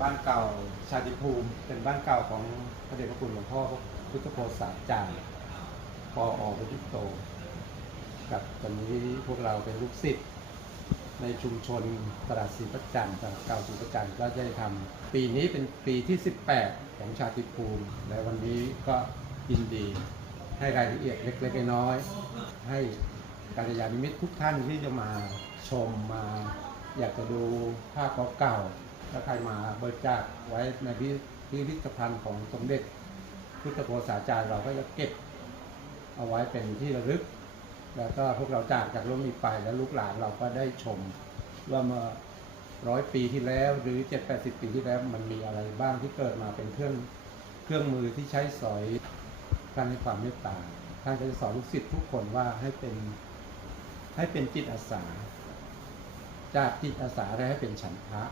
บ้านเก่าชาติภูมิ เป็นบ้านเก่าของพระเดชพระคุณหลวงพ่อพุทธโฆษาจารย์ปออประยุทธโต กับตอนนี้พวกเราเป็นลูกศิษย์ในชุมชนตลาดศรีประจันทร์ตลาดเก่าศรีประจันทร์ก็ได้ทำปีนี้เป็นปีที่ 18 ของชาติภูมิ และวันนี้ก็ยินดีให้รายละเอียดเล็กๆน้อยๆให้การยานิมิตทุกท่านที่จะมาชมมา อยากจะดูภาพเก่าๆ ถ้าใครมาบริจาคไว้ในพิพิพิธภัณฑ์ของสมเด็จพุทธโฆษาจารย์เราก็จะเก็บเอาไว้เป็นที่ระลึก แล้วก็พวกเราจากจากโลกนี้ไปแล้วลูกหลานเราก็ได้ชมว่าเมื่อร้อยปีที่แล้วหรือเจ็ดแปดสิบปีที่แล้วมันมีอะไรบ้างที่เกิดมาเป็นเครื่องเครื่องมือที่ใช้สอยท่านให้ความเมตตาท่านก็จะสอนลูกศิษย์ทุกคนว่าให้เป็นให้เป็นจิตอาสา จากจิตอาสาได้ให้เป็นฉันทะ